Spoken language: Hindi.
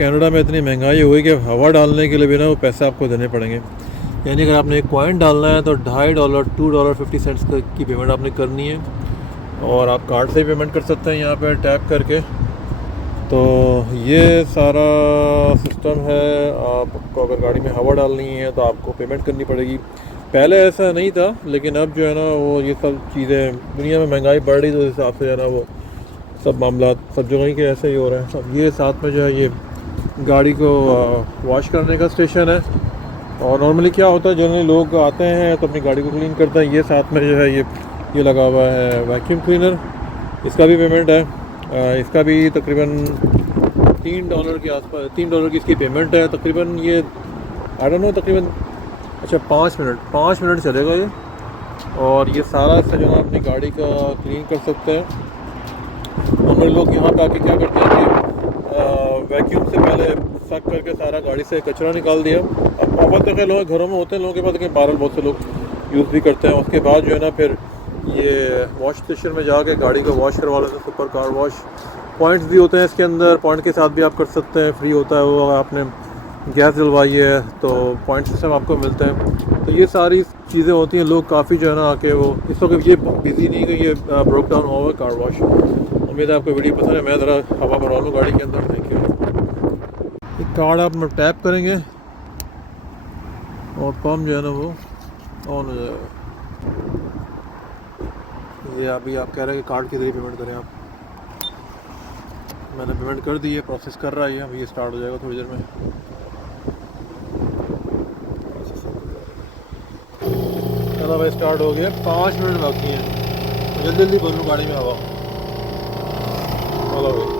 कनाडा में इतनी महंगाई हो गई कि हवा डालने के लिए भी ना वो पैसे आपको देने पड़ेंगे। यानी अगर आपने एक कॉइन डालना है तो $2.50 $2.50 की पेमेंट आपने करनी है। और आप कार्ड से ही पेमेंट कर सकते हैं यहाँ पे टैप करके। तो ये सारा सिस्टम है। आपको अगर गाड़ी में हवा डालनी है तो आपको पेमेंट करनी पड़ेगी। पहले ऐसा नहीं था, लेकिन अब जो है ना वो ये सब चीज़ें, दुनिया में महंगाई बढ़ रही तो उस हिसाब से जो है ना वो सब मामला सब जगह ही के ऐसे ही हो रहे हैं। अब ये साथ में जो है ये गाड़ी को वॉश करने का स्टेशन है। और नॉर्मली क्या होता है, जनरली लोग आते हैं तो अपनी गाड़ी को क्लीन करते हैं। ये साथ में जो है ये लगा हुआ है वैक्यूम क्लीनर, इसका भी पेमेंट है। इसका भी तकरीबन $3 के आसपास, $3 की इसकी पेमेंट है तकरीबन। ये आई डोंट नो तकरीबन, अच्छा 5 मिनट चलेगा ये। और ये सारा इससे जो है अपनी गाड़ी का क्लीन कर सकते हैं। हम लोग यहाँ पे आके क्या करते हैं कि वैक्यूम से पहले सक करके सारा गाड़ी से कचरा निकाल दिया। अब बहुत दफ़े लोग घरों में होते हैं, लोगों के पास, लेकिन बारह बहुत से लोग यूज़ भी करते हैं। उसके बाद जो है ना फिर ये वॉश स्टेशन में जाके गाड़ी को वॉश करवा लेते हैं। सुपर कार वॉश पॉइंट्स भी होते हैं इसके अंदर, पॉइंट के साथ भी आप कर सकते हैं, फ्री होता है वो। आपने गैस डलवाई है तो पॉइंट सिस्टम आपको मिलते हैं। तो ये सारी चीज़ें होती हैं। लोग काफ़ी जो है ना आके वो, इस वक्त ये बिज़ी नहीं कि ये ब्रोक डाउन हुआ है कार वॉश। उम्मीद है आपको वीडियो पसंद है। मैं ज़रा हवा भरवा लूँ गाड़ी के अंदर। Thank you. एक कार्ड आप टैप करेंगे और पम्प जो है ना वो ऑन हो जाएगा। ये अभी आप कह रहे हैं कि कार्ड के जरिए पेमेंट करें आप। मैंने पेमेंट कर दी है, प्रोसेस कर रहा है। अभी ये स्टार्ट हो जाएगा थोड़ी देर में। चलो भाई स्टार्ट हो गया। 5 मिनट बाकी हैं। जल्दी जल्दी भरूँ गाड़ी में हवा। चलो भाई।